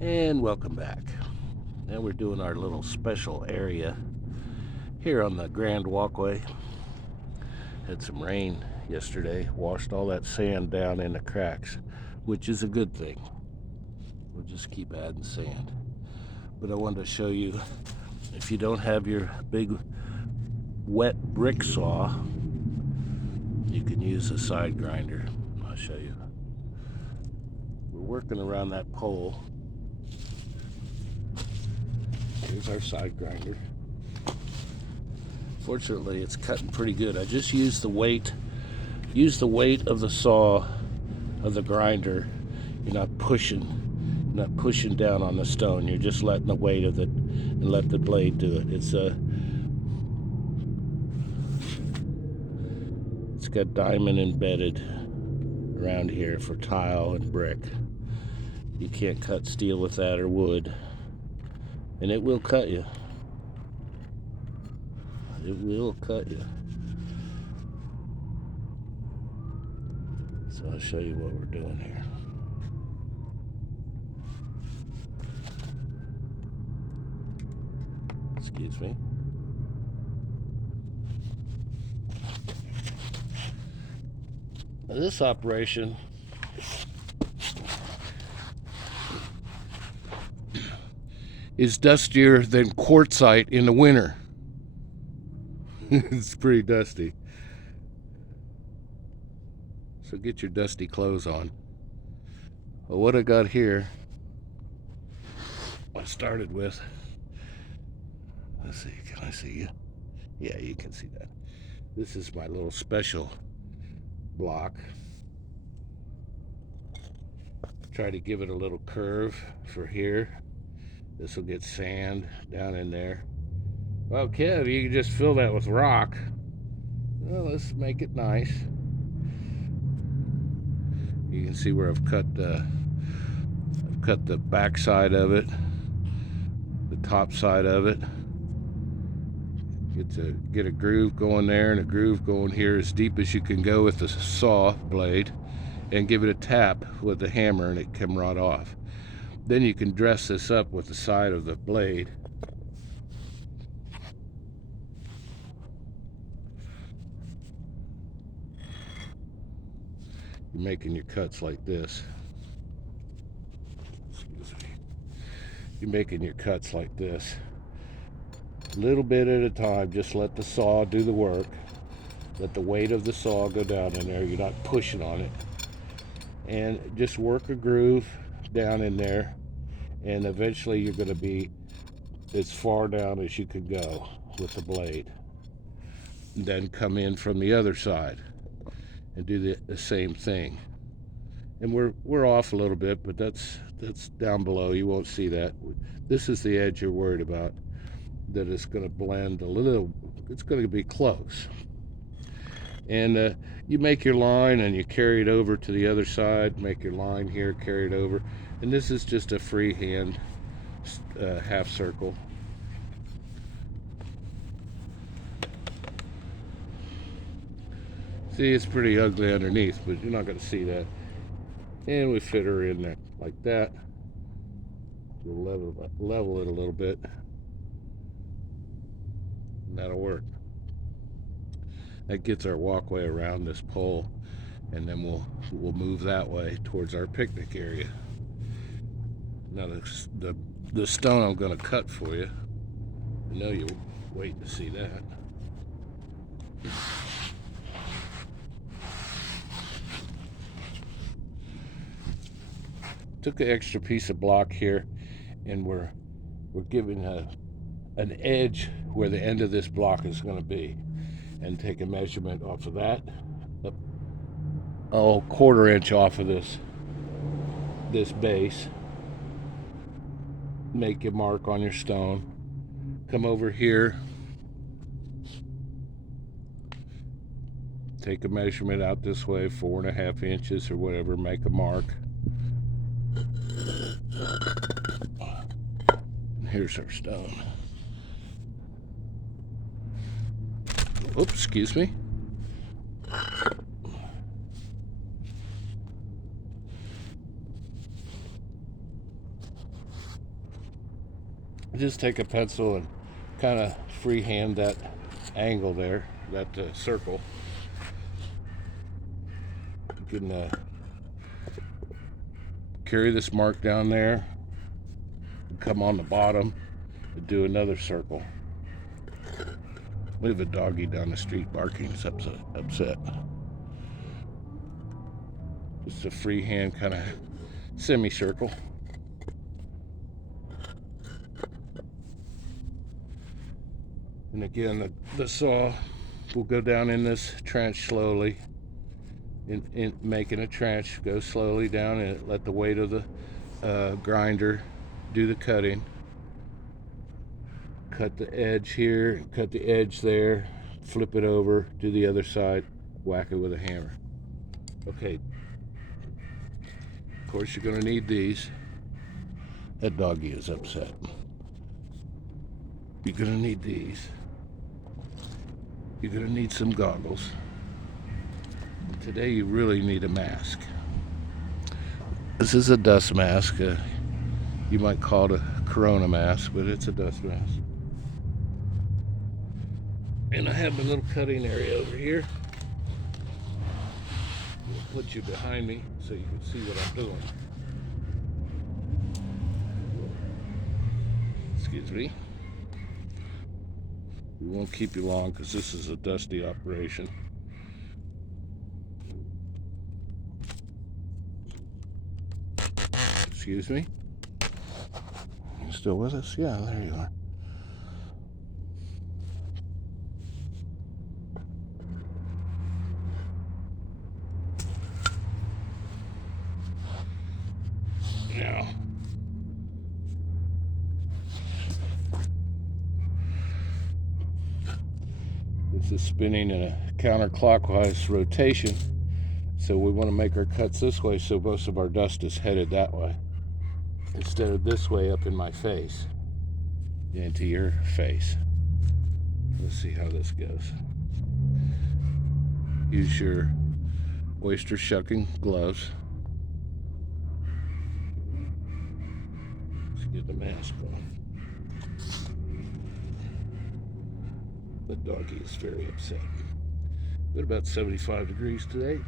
And welcome back. Now we're doing our little special area here on the Grand Walkway. Had some rain yesterday, washed all that sand down in the cracks, which is a good thing. We'll just keep adding sand. But I wanted to show you, if you don't have your big wet brick saw, you can use a side grinder. I'll show you. We're working around that pole. Here's our side grinder. Fortunately, it's cutting pretty good. I just used the weight of the saw, of the grinder. You're not pushing down on the stone. You're just letting the weight of it and let the blade do it. It's got diamond embedded around here for tile and brick. You can't cut steel with that or wood, and it will cut you. It will cut you. So I'll show you what we're doing here. Excuse me. Now this operation is dustier than quartzite in the winter. It's pretty dusty. So get your dusty clothes on. Well, what I got here, I started with, let's see, can I see you? Yeah, you can see that. This is my little special block. Try to give it a little curve for here. This will get sand down in there. Well, Kev, you can just fill that with rock. Well, let's make it nice. You can see where I've cut the back side of it, the top side of it. Get a groove going there and a groove going here as deep as you can go with the saw blade, and give it a tap with the hammer and it come right off. Then you can dress this up with the side of the blade. You're making your cuts like this. Excuse me. You're making your cuts like this. A little bit at a time. Just let the saw do the work. Let the weight of the saw go down in there. You're not pushing on it. And just work a groove down in there. And eventually you're going to be as far down as you can go with the blade. And then come in from the other side and do the same thing. And we're off a little bit, but that's down below. You won't see that. This is the edge you're worried about, that it's going to blend a little. It's going to be close. And you make your line and you carry it over to the other side. Make your line here, carry it over. And this is just a freehand half circle. See, it's pretty ugly underneath, but you're not going to see that. And we fit her in there like that. We'll level it a little bit. And that'll work. That gets our walkway around this pole, and then we'll move that way towards our picnic area. Now the stone I'm going to cut for you, I know you're waiting to see that. Took an extra piece of block here, and we're giving an edge where the end of this block is going to be, and take a measurement off of that, a quarter inch off of this base. Make your mark on your stone. Come over here, take a measurement out this way, 4.5 inches or whatever. Make a mark. Here's our stone. Oops, excuse me. Just take a pencil and kind of freehand that angle there, that circle. You can carry this mark down there, come on the bottom, and do another circle. We have a doggy down the street barking. He's upset. Just a freehand kind of semicircle. And again, the saw will go down in this trench slowly. In making a trench, go slowly down and let the weight of the grinder do the cutting. Cut the edge here, cut the edge there, flip it over, do the other side, whack it with a hammer. Okay. Of course, you're going to need these. That doggy is upset. You're going to need these. You're going to need some goggles. And today you really need a mask. This is a dust mask. You might call it a corona mask, but it's a dust mask. And I have a little cutting area over here. I'll put you behind me so you can see what I'm doing. Excuse me. We won't keep you long because this is a dusty operation. Excuse me. You still with us? Yeah, there you are. Now, this is spinning in a counterclockwise rotation, so we want to make our cuts this way so most of our dust is headed that way instead of this way up in my face into your face. Let's see how this goes. Use your oyster shucking gloves. Let's get the mask on. The doggy is very upset. It's about 75 degrees today.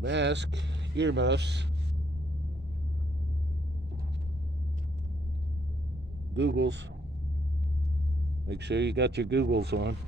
Mask, earmuffs, googles. Make sure you got your googles on.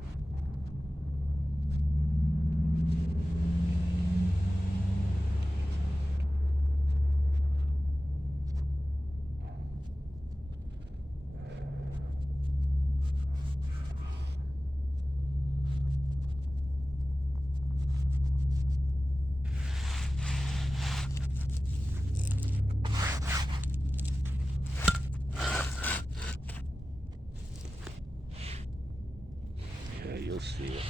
You'll see it.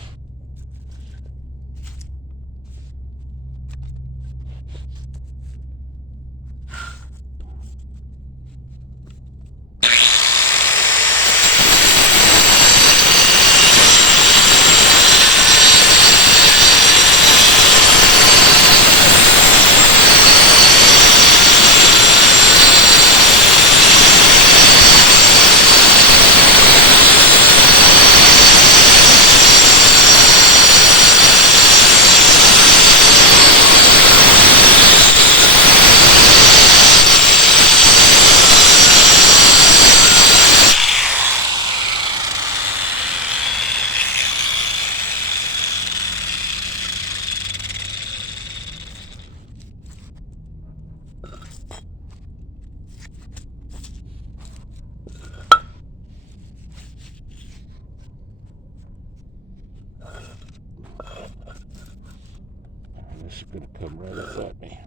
This is going to come right up at me.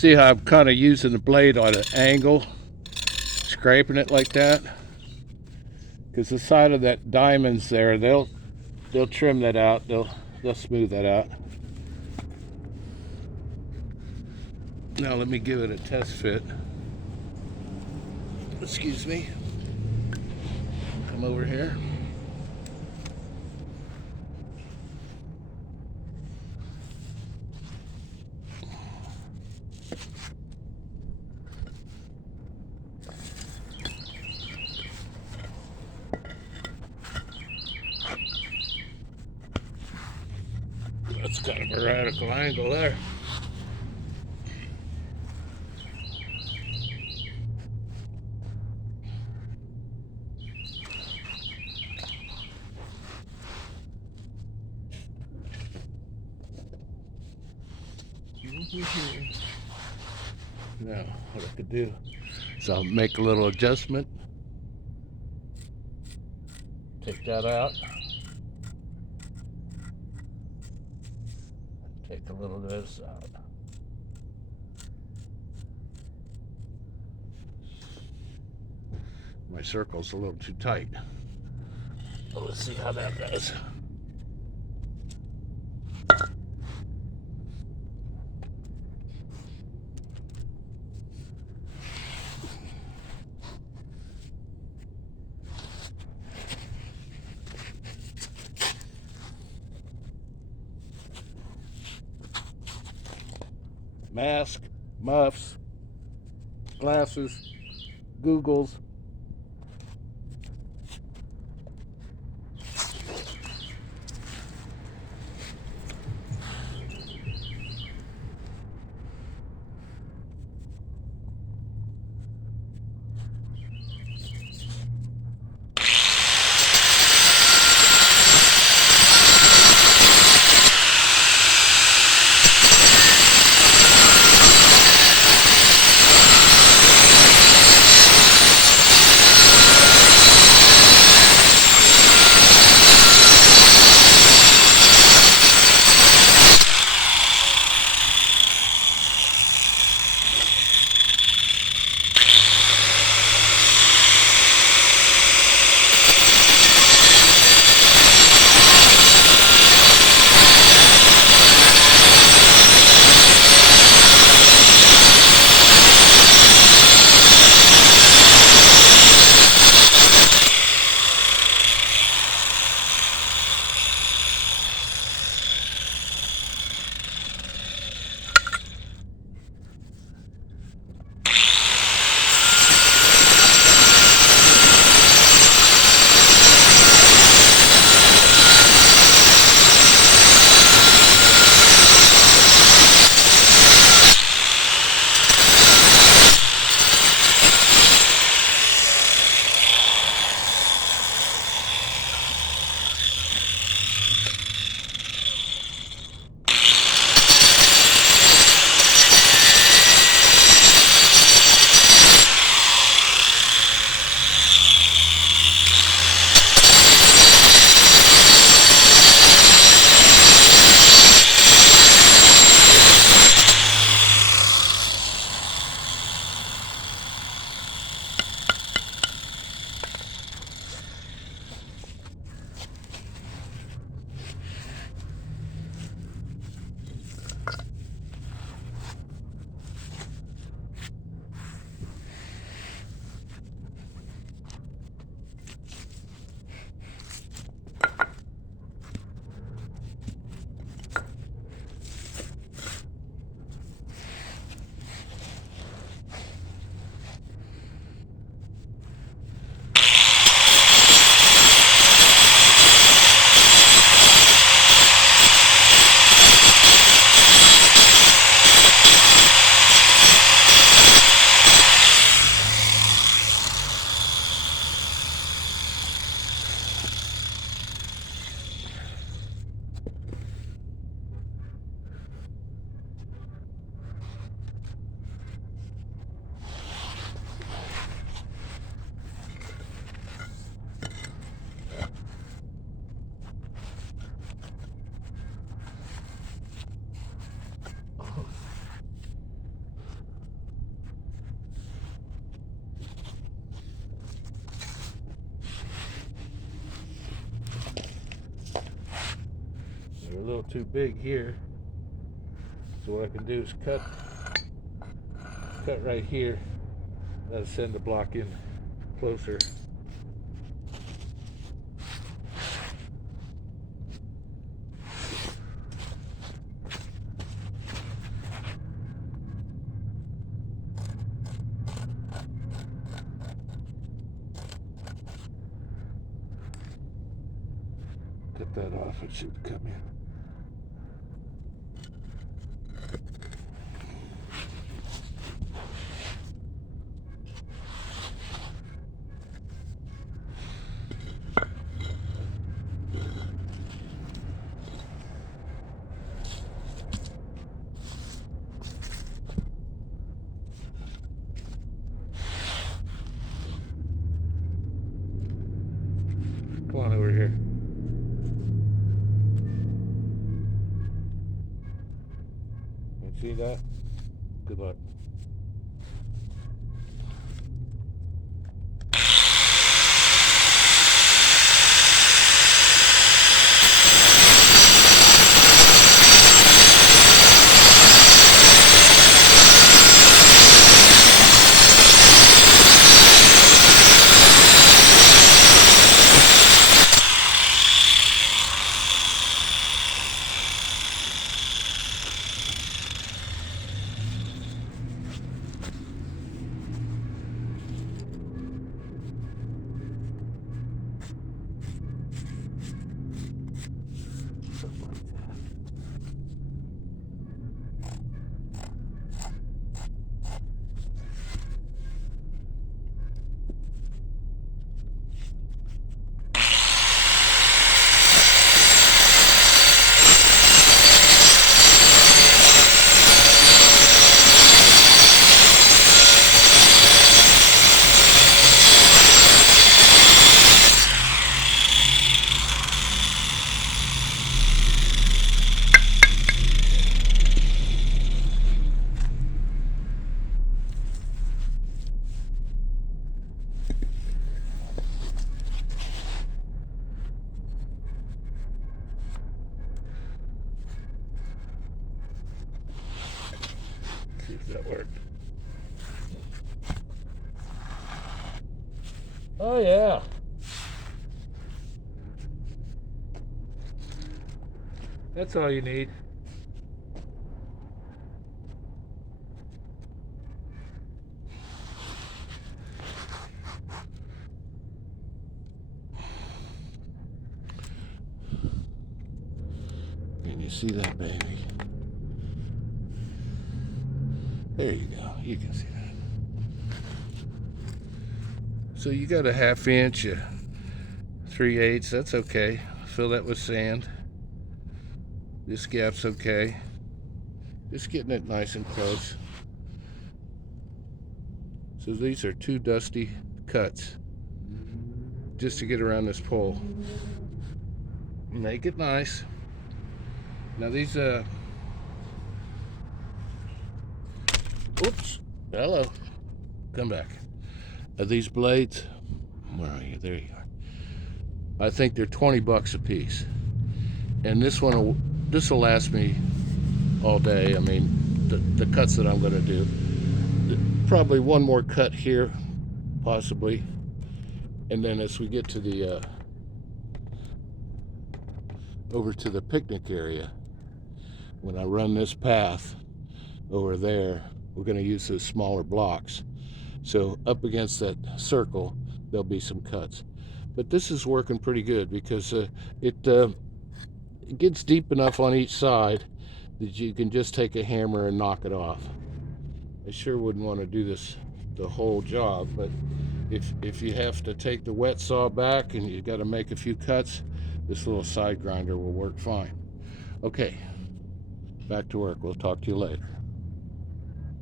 See how I'm kind of using the blade on an angle, scraping it like that? Because the side of that diamond's there, they'll trim that out, they'll smooth that out. Now let me give it a test fit. Excuse me. Come over here. That's kind of a radical angle there. Now, what I could do is I'll make a little adjustment. Take that out. Take a little of this out. My circle's a little too tight. Well, let's see how that goes. Mask, muffs, glasses, googles. They're a little too big here. So what I can do is cut right here. That'll send the block in closer. Cut that off, it should come in. Come on over here. You see that? Good luck. See if that worked. Oh yeah. That's all you need. Can you see that, baby? There you go. You can see that. So you got a 1/2 inch, 3/8. That's okay. Fill that with sand. This gap's okay. Just getting it nice and close. So these are 2 dusty cuts just to get around this pole. Make it nice. Now these oops, hello, come back. These blades, where are you? There you are. I think they're 20 bucks a piece, and this will last me all day. I mean, the cuts that I'm going to do, probably one more cut here, possibly, and then as we get to the over to the picnic area, when I run this path over there, we're going to use those smaller blocks. So up against that circle, there'll be some cuts. But this is working pretty good because it gets deep enough on each side that you can just take a hammer and knock it off. I sure wouldn't want to do this the whole job, but if you have to take the wet saw back and you got to make a few cuts, this little side grinder will work fine. Okay, back to work. We'll talk to you later.